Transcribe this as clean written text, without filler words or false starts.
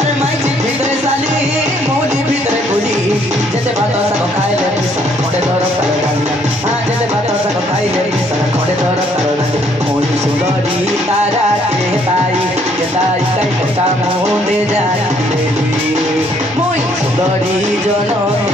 আরে মাইজি ভিতরে সালি মৌলি ভিতরে গুলি যেতে ভাত সাগো খাইলে পিসা খড়ে ধর তার গালি হ্যাঁ যেতে ভাত সাগো খাইলে পিসা খড়ে ধর তার গালি মই সুন্দরী তারা কে তাই কাই কথা মনে যায় মই সুন্দরী জননী